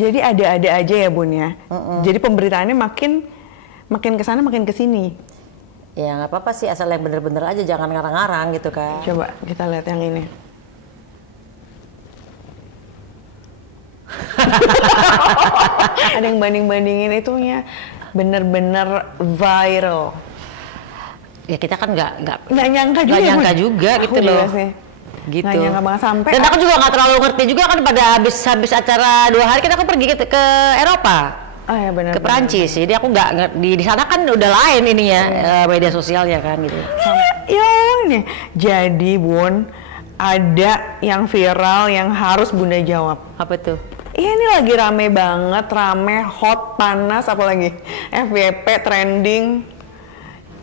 Jadi ada-ada aja ya Bun ya. Jadi pemberitaannya makin kesana makin kesini. Ya nggak apa-apa sih, asal yang bener-bener aja, jangan ngarang-ngarang gitu kan. Coba kita lihat yang ini. Ada yang banding-bandingin itunya bener-bener viral. Ya kita kan nggak nyangka juga gitu loh. Gitu. Nggak nyangka banget sampai. Dan aku juga nggak terlalu ngerti juga kan, pada habis acara 2 hari kita kan pergi ke Eropa. Oh ya benar. Ke Perancis. Jadi aku nggak di sana kan udah lain ininya, media sosialnya kan gitu. Ya ini. Jadi Bun, ada yang viral yang harus Bunda jawab. Apa tuh? Iya ini lagi rame banget, hot, panas, apalagi FYP, trending.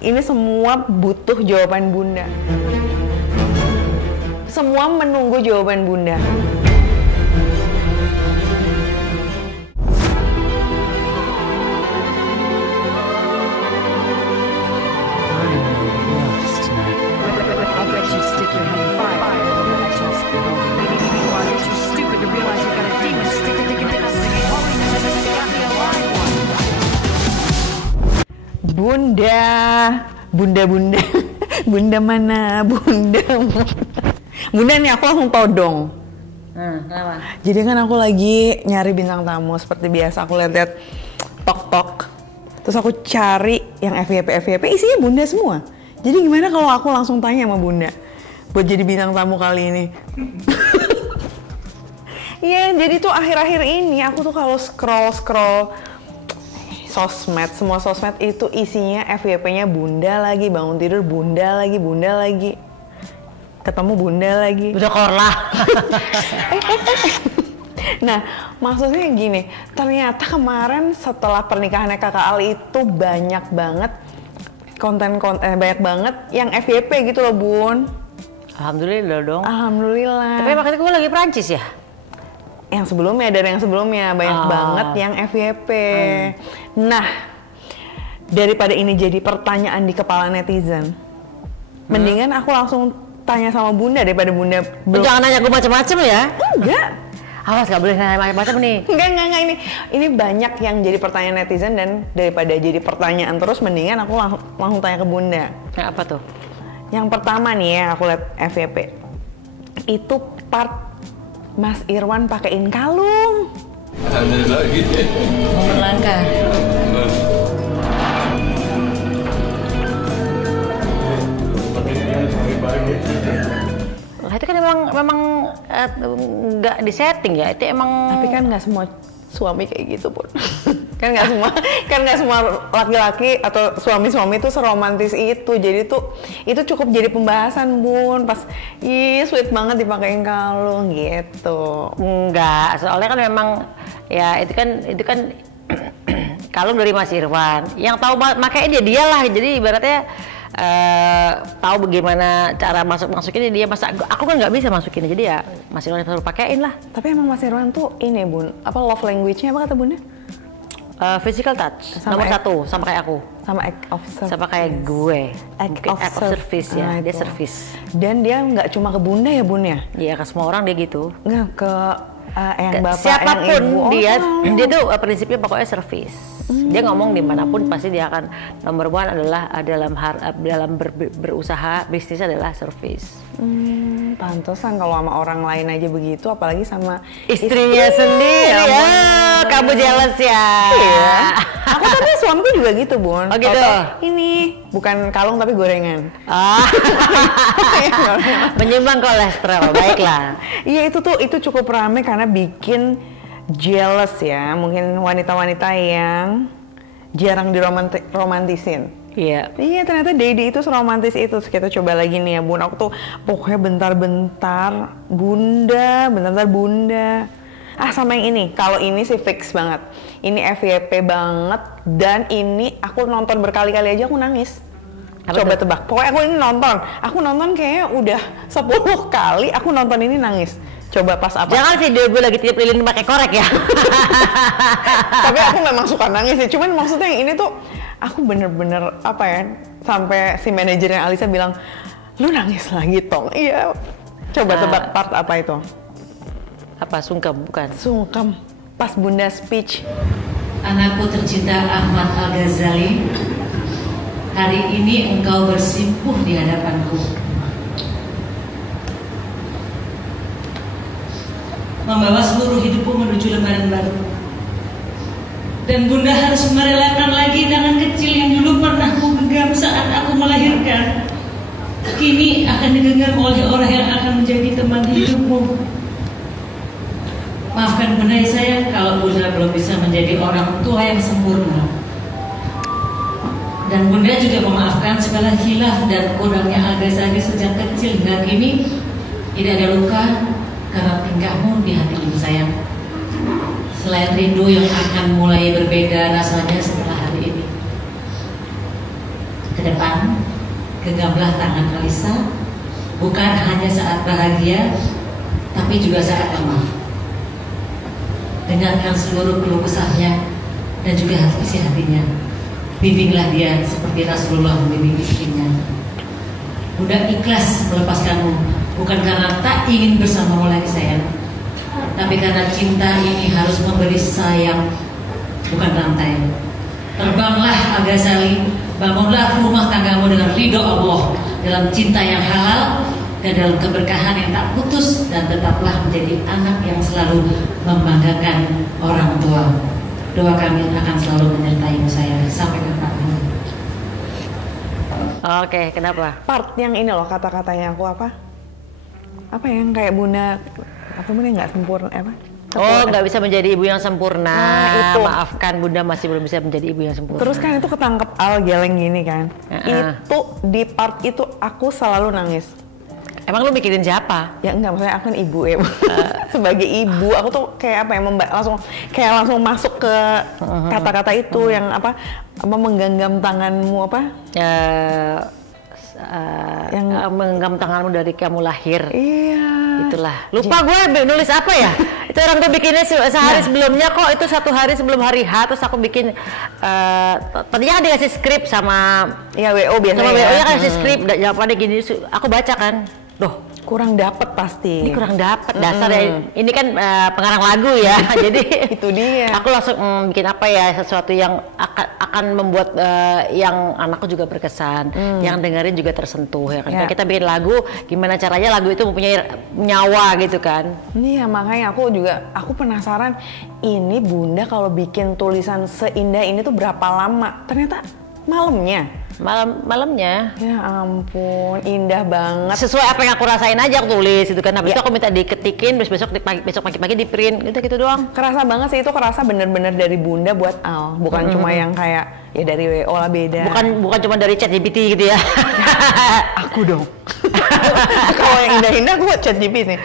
Ini semua butuh jawaban Bunda. Semua menunggu jawaban Bunda. Bunda, Bunda mana? Bunda nih aku langsung todong. Kenapa? Jadi kan aku lagi nyari bintang tamu seperti biasa, aku lihat tok. Terus aku cari yang FYP isinya Bunda semua. Jadi gimana kalau aku langsung tanya sama Bunda buat jadi bintang tamu kali ini? Iya, jadi tuh akhir-akhir ini aku tuh kalau scroll sosmed, semua sosmed itu isinya FYP-nya Bunda lagi, bangun tidur Bunda lagi, ketemu Bunda lagi. Udah korlah. Nah, maksudnya gini, ternyata kemarin setelah pernikahannya Kakak Ali itu banyak banget banyak banget yang FYP gitu loh Bun. Alhamdulillah dong. Alhamdulillah. Tapi makanya gue lagi Perancis ya? Yang sebelumnya, dari yang sebelumnya banyak banget yang FYP. Nah, daripada ini jadi pertanyaan di kepala netizen, mendingan aku langsung tanya sama Bunda daripada Bunda belum. Jangan nanya gue macam-macam ya. Enggak. Awas, gak boleh nanya macam-macam nih. Enggak, ini banyak yang jadi pertanyaan netizen, dan daripada jadi pertanyaan terus, mendingan aku langsung tanya ke Bunda. Ya, apa tuh? Yang pertama nih ya, aku lihat FYP. Itu part Mas Irwan pakein kalung. Alhamdulillah gitu. Momen langka. Lah itu kan memang nggak disetting ya, itu emang. Tapi kan nggak semua suami kayak gitu Bun. kan nggak semua laki-laki atau suami-suami itu seromantis itu. Jadi tuh itu cukup jadi pembahasan Bun, pas sweet banget dipakein kalung gitu. Enggak, soalnya kan memang ya itu kan kalung dari Mas Irwan. Yang tahu makanya dia lah. Jadi ibaratnya tahu bagaimana cara masukinnya dia. Masa aku kan nggak bisa masukin, jadi ya Mas Irwan harus pakein lah. Tapi emang Mas Irwan tuh ini Bun, apa love language-nya apa kata Bunda? Physical touch, nomor 1, sama kayak aku. Sama act of service. Sama kayak gue. Act of service ya, dia service. Dan dia nggak cuma ke Bunda ya Bun ya? Iya, ke semua orang dia gitu. Nggak, ke yang bapak, siapapun yang ibu. Dia tuh prinsipnya pokoknya service. Dia ngomong dimanapun pasti dia akan nomor 1 adalah dalam berusaha bisnis adalah service. Pantesan kalau sama orang lain aja begitu, apalagi sama istrinya sendiri ya. Kamu jealous ya? Iya. Aku tapi suamiku juga gitu Bun. Oh gitu. Ini bukan kalung tapi gorengan. Menyumbang kolesterol, baiklah. Iya itu cukup ramai karena bikin jealous ya, mungkin wanita-wanita yang jarang diromantisin. Iya. Iya, ternyata Dedi itu seromantis itu. Kita coba lagi nih ya Bun, aku tuh pokoknya bentar-bentar Bunda. Sama yang ini, kalau ini sih fix banget. Ini FYP banget, dan ini aku nonton berkali-kali aja aku nangis. Coba tebak, pokoknya aku nonton kayaknya udah 10 kali aku nonton ini nangis. Coba pas apa? Jangan video gue lagi tiup lilin pakai korek ya. Tapi aku memang suka nangis sih. Cuman maksudnya yang ini tuh aku bener-bener apa ya, sampai si manajernya Alisa bilang, lu nangis lagi Tong. Iya. Coba tebak part apa itu? Apa, sungkem bukan? Sungkem. pas Bunda speech. Anakku tercinta Ahmad Al-Ghazali, hari ini engkau bersimpuh di hadapanku, membawa seluruh hidupku menuju lembaran baru. Dan Bunda harus merelakan lagi tangan kecil yang dulu pernah ku genggam saat aku melahirkan, kini akan digenggam oleh orang yang akan menjadi teman hidupmu. Maafkan Bunda saya kalau Bunda belum bisa menjadi orang tua yang sempurna. Dan Bunda juga memaafkan segala khilaf dan kurangnya Al-Ghazali sejak kecil hingga kini. Tidak ada luka karena tingkahmu di hati ibu sayang. Selain rindu yang akan mulai berbeda rasanya setelah hari ini. Ke depan, genggamlah tangan Alisa, bukan hanya saat bahagia, tapi juga saat lemah. Dengarkan seluruh keluh kesahnya dan juga isi hatinya. Bimbinglah dia seperti Rasulullah membimbing istrinya. Bunda ikhlas melepaskanmu, bukan karena tak ingin bersamamu lagi sayang, tapi karena cinta ini harus memberi sayang, bukan rantai. Terbanglah Al-Ghazali, bangunlah rumah tanggamu dengan ridho Allah, dalam cinta yang halal dan dalam keberkahan yang tak putus, dan tetaplah menjadi anak yang selalu membanggakan orang tua. Doa kami akan selalu menyertaimu sayang sampai kapanpun. Oke, kenapa? Part yang ini loh, kata-katanya aku apa yang kayak Bunda, apa Bunda nggak sempurna apa? Oh, nggak bisa menjadi ibu yang sempurna. Nah, itu. Maafkan Bunda masih belum bisa menjadi ibu yang sempurna. Terus kan itu ketangkep Al geleng gini kan. Itu di part itu aku selalu nangis. Emang lu mikirin siapa? Ya enggak, maksudnya aku kan ibu ya. Sebagai ibu, aku tuh kayak apa ya, langsung masuk ke kata-kata itu yang apa menggenggam tanganmu apa? Yang menggenggam tanganmu dari kamu lahir. Iya. Itulah. Lupa gue nulis apa ya? Itu orang tuh bikinnya sehari sebelumnya kok, itu 1 hari sebelum hari H, terus aku bikin tadinya kan dikasih skrip sama ya WO biasanya. Sama WO ya kan kasih skrip, jawabannya gini, aku baca kan. Duh, kurang dapet pasti. Ini kurang dapet dasar ya. Ini kan pengarang lagu ya. Jadi itu dia. Aku langsung bikin apa ya, sesuatu yang akan membuat yang anakku juga berkesan, yang dengerin juga tersentuh ya kan. Kalau kita bikin lagu, gimana caranya lagu itu mempunyai nyawa gitu kan. Iya, makanya aku penasaran ini Bunda kalau bikin tulisan seindah ini tuh berapa lama? Ternyata malamnya. Ya ampun, indah banget. Sesuai apa yang aku rasain aja aku tulis itu kan. Habis itu aku minta diketikin, besok pagi-pagi di print gitu doang. Kerasa banget sih, itu kerasa bener-bener dari Bunda buat Al, bukan cuma yang kayak ya dari WO lah, beda. Bukan cuma dari ChatGPT gitu ya. Aku dong. Kalau yang indah-indah gue ChatGPT.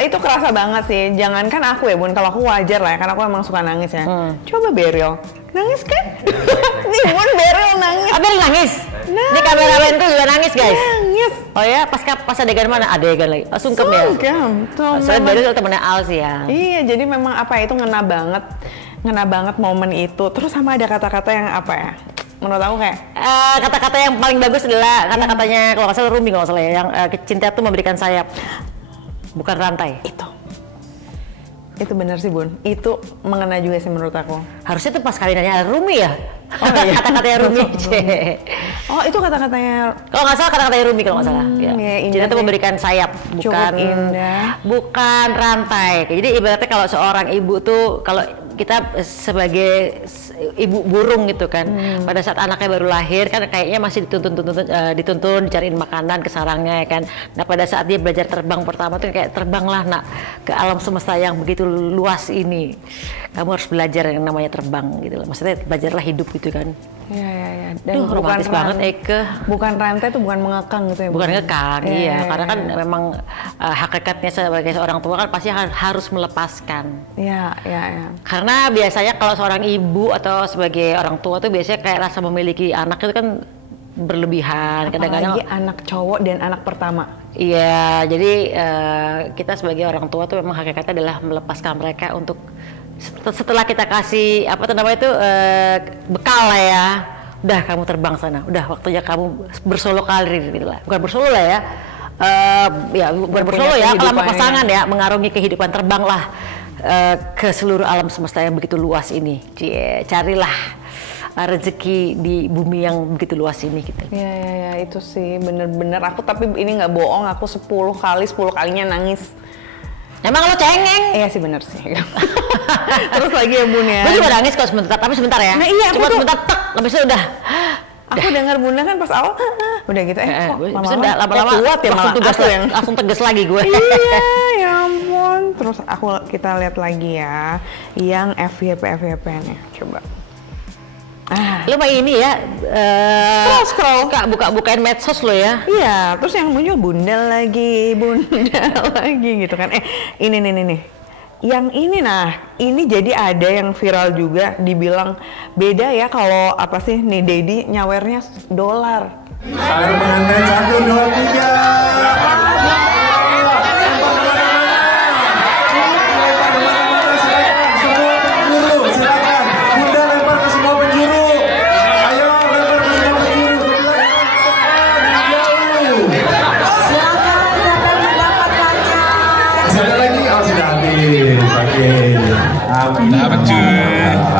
Itu kerasa banget sih. Jangankan aku ya Bun, kalau aku wajar lah ya, karena aku emang suka nangis ya. Coba Beril, nangis kan? Nih Bun, Beril nangis. Beril nangis? Ini kameramen tuh juga nangis guys. Nangis. Oh ya, pas adegan mana? Adegan lagi. Oh, sungkem ya. Soalnya Beril tuh temennya Al sih ya. Iya, jadi memang apa itu ngena banget momen itu. Terus sama ada kata-kata yang apa ya? Menurut aku kayak kata-kata yang paling bagus adalah kata-katanya kalau nggak salah Rumi kalau nggak salah ya, yang cinta tuh memberikan sayap, bukan rantai. Itu benar sih Bun, itu mengena juga sih menurut aku. Harusnya tuh pas kawinannya Rumi ya. Oh iya, kata-katanya Rumi. Oh itu kata-katanya. Kalau nggak salah kata-katanya Rumi kalau nggak salah. Ya. Cinta tuh memberikan sayap, bukan rantai. Jadi ibaratnya kalau seorang ibu tuh, kalau kita sebagai ibu burung gitu kan, pada saat anaknya baru lahir kan kayaknya masih dituntun dicariin makanan ke sarangnya ya kan. Nah pada saat dia belajar terbang pertama tuh kayak terbanglah nak ke alam semesta yang begitu luas ini, kamu harus belajar yang namanya terbang gitu loh. Maksudnya belajarlah hidup gitu kan. Iya. Dan romantis banget Eke. Bukan rantai tuh, bukan mengekang gitu ya. Bukan ngekang, iya. Karena kan memang hakikatnya sebagai seorang tua kan pasti harus melepaskan. Iya. Karena biasanya kalau seorang ibu atau sebagai orang tua tuh biasanya kayak rasa memiliki anak itu kan berlebihan. Kadang-kadang apalagi anak cowok dan anak pertama. Iya, jadi kita sebagai orang tua tuh memang hakikatnya adalah melepaskan mereka untuk setelah kita kasih apa namanya itu bekal lah ya, udah kamu terbang sana, udah waktunya kamu bersolo karir gitu lah, bukan bersolo lah ya, ya bukan bersolo ya, kalau sama pasangan ya, mengarungi kehidupan, terbang lah ke seluruh alam semesta yang begitu luas ini. Carilah rezeki di bumi yang begitu luas ini gitu. Ya itu sih bener-bener aku, tapi ini nggak bohong, aku 10 kalinya nangis. Emang lo cengeng? Iya sih bener sih. Terus lagi ya Bun ya. Gue juga nangis kalau sebentar, tapi sebentar ya. Nah iya, cuma sebentar tek, habis itu udah. Aku dengar Bunda kan pas awal, udah gitu lama-lama kuat ya, langsung tegas lagi gue. Iya, ya ampun. Terus kita lihat lagi ya, yang FYP-nya, coba. Lu mah ini ya, scroll bukain medsos lo ya. Iya, terus yang muncul bunda lagi gitu kan. Ini nih. Yang ini ini jadi ada yang viral juga, dibilang beda ya kalau apa sih nih Dedi nyawernya dolar. Armanda 1, 2, 3.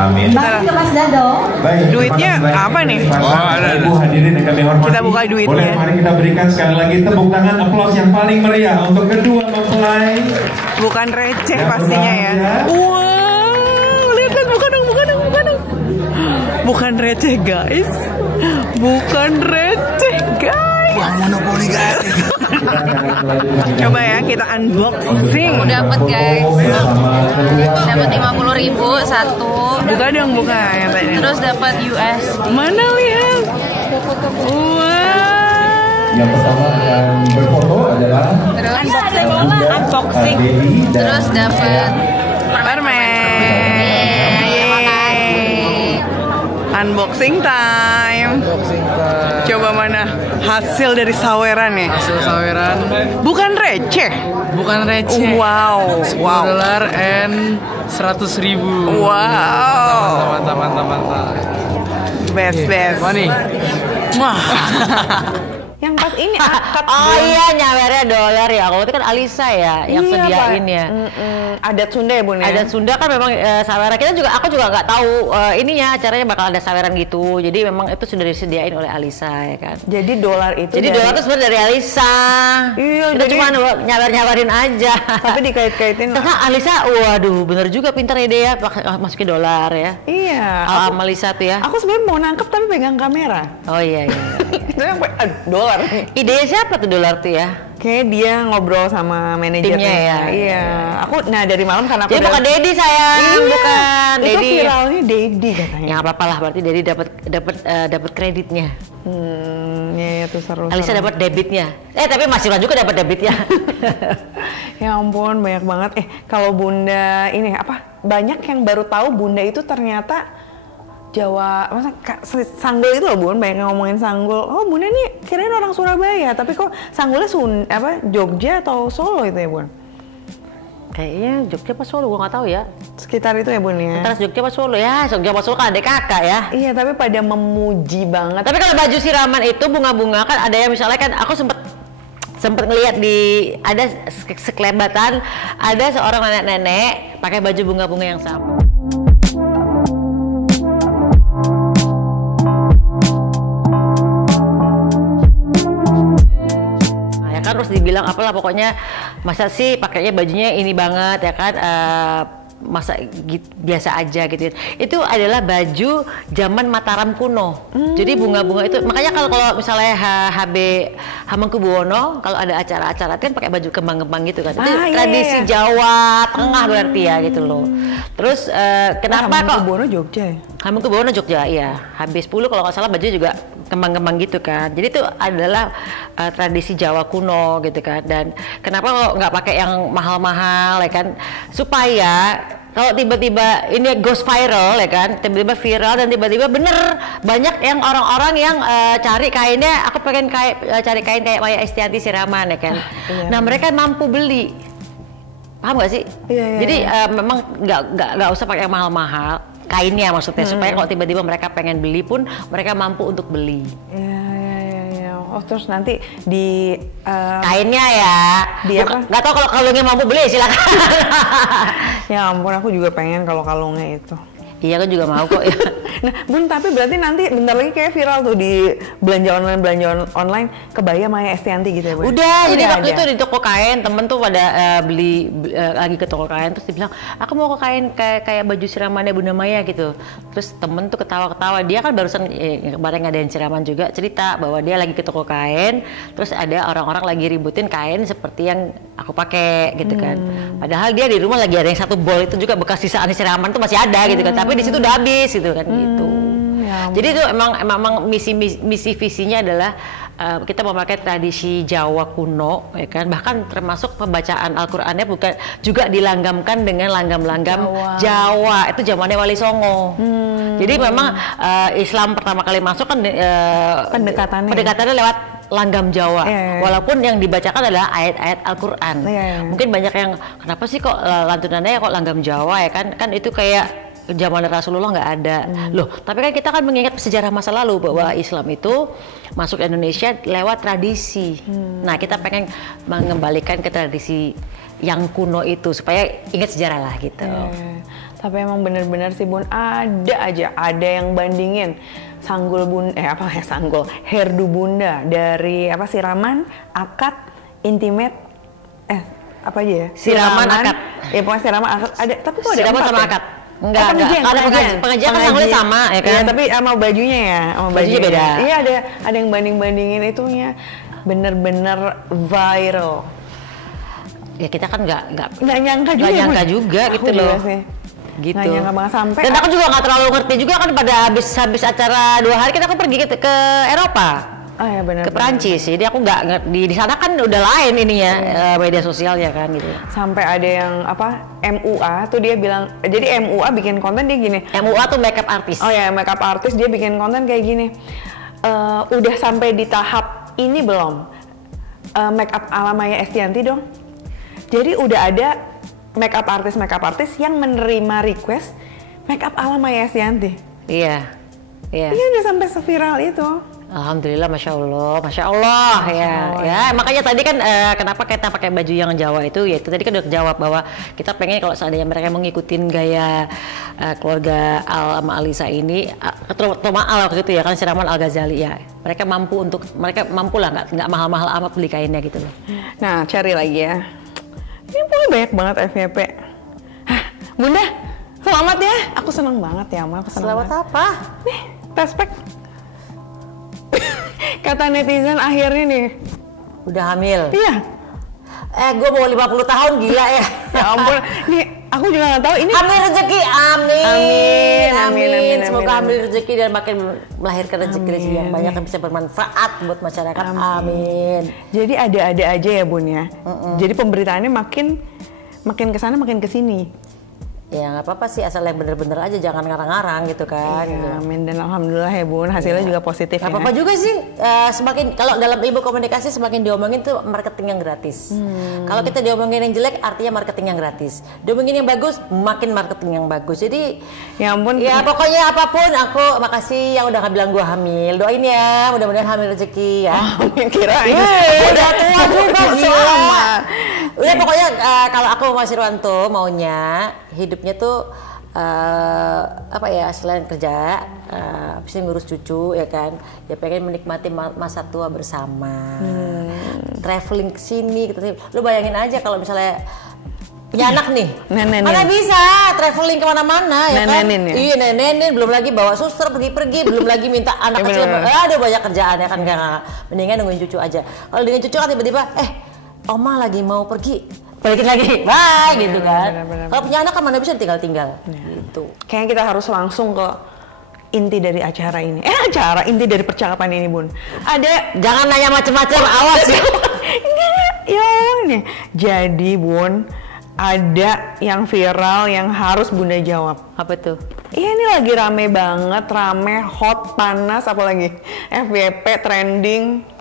Amin. Bagi ke Mas Dado. Baik, duitnya apa nih? Ada. Ibu hadirin yang kami hormati. Kita buka duitnya. Boleh mari kita berikan sekali lagi tepuk tangan aplaus yang paling meriah untuk kedua mempelai. Bukan receh pastinya ya. Wow, lihat kan, bukan dong. Bukan receh guys. Uang monopoli guys. Coba ya kita unboxing. Dapat guys. Dapat 50.000 satu. Buka dong, yang tadi. Terus dapat USD. Mana lihat? Wow. Yang pertama akan berfoto adalah Unboxing. Terus dapat permen. Unboxing time. Coba mana hasil dari saweran ya? Hasil saweran Bukan receh. Wow. $10 and 100.000. Wow. Mantap. Best. Money. Wah. Yang pas ini akad. Oh iya, nyawernya dolar ya. Kalau itu kan Alisa ya yang sediain ya. Adat Sunda ya Bun ya? Adat Sunda kan memang saweran. Aku juga nggak tahu ininya acaranya bakal ada saweran gitu. Jadi memang itu sudah disediain oleh Alisa ya kan. Jadi dolar itu dolar itu sebenarnya dari Alisa. Iya, kita cuma nyawarin aja. Tapi dikait-kaitin. Karena Alisa, waduh bener juga pintar ya dia masukin dolar ya. Iya. Alisa tuh ya. Aku sebenarnya mau nangkep tapi pegang kamera. Oh iya. Itu yang dolar. Ide siapa tuh dolar tuh ya? Kayak dia ngobrol sama manajernya ya. Iya. Dari malam karena aku bukan Dedi sayang, bukan Dedi. Itu viralnya Dedi katanya. Ya apa-apa lah, berarti Dedi dapat kreditnya. Ya itu seru. Alisa dapat debitnya. Tapi Mas Iwan juga dapat debitnya. Ya ampun, banyak banget. Kalau Bunda ini banyak yang baru tahu Bunda itu ternyata Jawa, masa Sanggul itu loh Bun, banyak yang ngomongin Sanggul. Oh Bunda nih kirain orang Surabaya, tapi kok Sanggulnya Jogja atau Solo itu ya Bun? Kayaknya Jogja apa Solo, gua nggak tahu ya. Sekitar itu ya Bun ya? Antara Jogja apa Solo ya, Jogja apa Solo kan ada kakak ya. Iya, tapi pada memuji banget. Tapi kalau baju siraman itu bunga-bunga kan ada yang misalnya kan aku sempet ngelihat ada sekelebatan, ada seorang nenek-nenek pakai baju bunga-bunga yang sama. Terus dibilang apalah pokoknya masa sih pakainya bajunya ini banget ya kan, masa biasa aja gitu. Itu adalah baju zaman Mataram kuno. Jadi bunga-bunga itu makanya kalau misalnya HB Hamengkubuwono kalau ada acara-acara kan pakai baju kembang-kembang gitu kan. Itu tradisi Jawa Tengah berarti ya gitu loh. Terus kenapa kok Hamengkubuwono Jogja ya? Hamengkubuwono Jogja iya. HB 10 kalau nggak salah baju juga kembang-kembang gitu kan. Jadi itu adalah tradisi Jawa kuno gitu kan. Dan kenapa kalau nggak pakai yang mahal-mahal ya kan, supaya kalau tiba-tiba ini goes viral ya kan, tiba-tiba viral dan tiba-tiba bener banyak yang orang-orang yang cari kainnya, aku pengen cari kain kayak Maya Estianty siraman ya kan. Nah mereka mampu beli, paham gak sih? Iya. Jadi memang nggak usah pakai yang mahal-mahal kainnya maksudnya, supaya kalau tiba-tiba mereka pengen beli pun mereka mampu untuk beli. Iya. Oh, terus nanti di kainnya ya. Di apa? Nggak tahu kalau kalungnya mampu beli silakan. Ya ampun, aku juga pengen kalau kalungnya itu. Iya, aku juga mau kok. Nah, Bun, tapi berarti nanti bentar lagi kayak viral tuh di belanja online kebaya Maya Estianty gitu ya, Bun? Udah, jadi ada. waktu itu di toko kain temen tuh pada beli lagi ke toko kain, terus dibilang aku mau ke kain kayak baju siramannya Bunda Maya gitu. Terus temen tuh ketawa-ketawa, dia kan barusan kemarin ngadain siraman juga, cerita bahwa dia lagi ke toko kain, terus ada orang-orang lagi ributin kain seperti yang aku pakai gitu kan. Padahal dia di rumah lagi ada yang satu bol itu juga bekas sisaan siraman tuh masih ada gitu kan, tapi di situ udah habis gitu kan gitu. Ya, jadi itu emang misi visinya adalah kita memakai tradisi Jawa kuno, ya kan, bahkan termasuk pembacaan Al-Qur'annya bukan juga dilanggamkan dengan langgam-langgam Jawa. Itu zamannya Wali Songo. Jadi memang Islam pertama kali masuk kan pendekatannya lewat langgam Jawa, walaupun yang dibacakan adalah ayat-ayat Al-Qur'an. Mungkin banyak yang kenapa sih kok lantunannya kok langgam Jawa, ya kan? Kan itu kayak zaman Rasulullah nggak ada. Loh, tapi kan kita kan mengingat sejarah masa lalu bahwa Islam itu masuk Indonesia lewat tradisi. Nah, kita pengen mengembalikan ke tradisi yang kuno itu supaya ingat sejarah lah gitu. Tapi emang bener-bener sih, Bun, ada yang bandingin hairdo Bunda dari siraman, akad, intimate, apa aja ya? Siraman, akad. Ya pokoknya siraman, akad ada. Tapi kok ada siraman sama akad? Enggak, pengajian kan sambalnya sama ya kan? Ya, tapi sama bajunya ya, bajunya beda. Iya, ada yang bandingin itunya, bener-bener viral. Ya kita kan nggak nyangka juga gitu loh. Gitu. Nggak nyangka banget sampai. Dan aku juga nggak terlalu ngerti juga kan pada habis acara 2 hari kita pergi ke Eropa. Oh ya benar. Ke Prancis. Jadi aku nggak ngerti di sana kan udah lain ininya media sosialnya kan gitu. Sampai ada yang MUA tuh dia bilang, jadi MUA bikin konten dia gini. MUA tuh makeup artist. Oh ya, makeup artist, dia bikin konten kayak gini. Udah sampai di tahap ini belum? Makeup ala Maya Estianty dong. Jadi udah ada makeup artist yang menerima request makeup ala Maya Estianty. Iya. Iya udah sampai seviral itu. Alhamdulillah, masya Allah ya. Makanya tadi kan kenapa kita pakai baju yang Jawa itu, ya itu tadi kan udah kejawab bahwa kita pengen kalau seandainya mereka mengikutin gaya keluarga Al sama Alisa ini, terutama Al waktu itu ya kan siraman Al Ghazali ya, mereka mampu lah nggak mahal-mahal amat beli kainnya gitu loh. Nah, cari lagi ya. Ini pun banyak banget FYP. Bunda, selamat ya. Aku senang banget ya, Ma. Selamat apa? Nih, tespek. Kata netizen akhirnya nih udah hamil. Iya. Gue mau 50 tahun, gila ya. Ya ampun, nih aku juga nggak tahu ini. Ambil rezeki, amin. Semoga ambil rezeki dan makin melahirkan rezeki yang banyak yang bisa bermanfaat buat masyarakat. Amin. Jadi ada-ada aja ya, Bun ya. Jadi pemberitaannya makin kesana makin kesini. Ya nggak apa-apa sih, asal yang bener-bener aja, jangan ngarang-ngarang gitu kan. Iya, amin, dan alhamdulillah ya Bun, hasilnya juga positif. Nggak apa-apa juga sih, semakin kalau dalam ilmu komunikasi semakin diomongin tuh marketing yang gratis. Kalau kita diomongin yang jelek artinya marketing yang gratis. Diomongin yang bagus makin marketing yang bagus. Jadi ya ampun. Ya pokoknya apapun, aku makasih yang udah nggak bilang gue hamil. Doain ya, mudah-mudahan hamil rezeki ya. Kirain. Udah tua juga gila. Udah pokoknya kalau aku Mas Irwanto maunya hidupnya tuh selain kerja habis ini ngurus cucu ya kan, ya pengen menikmati masa tua bersama, traveling ke sini gitu. Lu bayangin aja kalau misalnya punya anak nih, mana bisa traveling kemana-mana ya kan? Iya, nenenin, belum lagi bawa suster pergi-pergi, belum lagi minta anak kecil, ada banyak kerjaan ya kan, mendingan nungguin cucu aja. Kalau dengan cucu kan tiba-tiba oma lagi mau pergi, balikin lagi, bye gitu kan. Kalau punya anak kan mana bisa tinggal-tinggal gitu. Kayaknya kita harus langsung ke inti dari acara ini. Inti dari percakapan ini, Bun. Jangan nanya macam-macam, awas ya. Ini. Jadi, Bun, ada yang viral yang harus Bunda jawab. Apa tuh? Iya, ini lagi rame banget, hot, panas, apalagi FYP trending.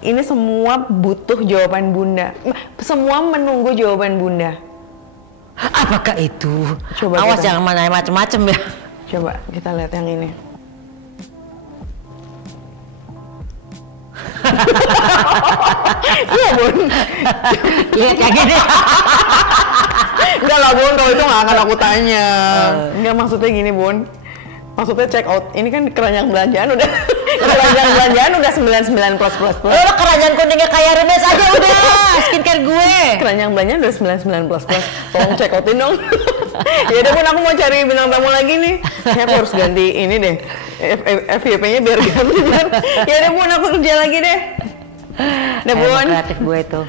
Ini semua butuh jawaban Bunda. Semua menunggu jawaban Bunda. Apakah itu? Coba awas jangan nanya macam-macam ya. Coba kita lihat yang ini. Iya Bun. Lihat kayak gini. Enggak lah Bun, kalau itu nggak akan aku tanya. Enggak, maksudnya gini Bun. Maksudnya check out, ini kan keranjang belanjaan udah keranjang belanjaan udah 99 plus. Lo keranjang kuningnya kayak Remes aja udah, skincare gue. Keranjang belanjaan udah 99 plus. Tolong check outin dong. Ya udah Bun, aku mau cari bintang tamu lagi nih. Kayak aku harus ganti ini deh. FYP-nya biar ganti kan. Ya udah Bun, aku kerja lagi deh. Udah Bun. Kreatif gue itu.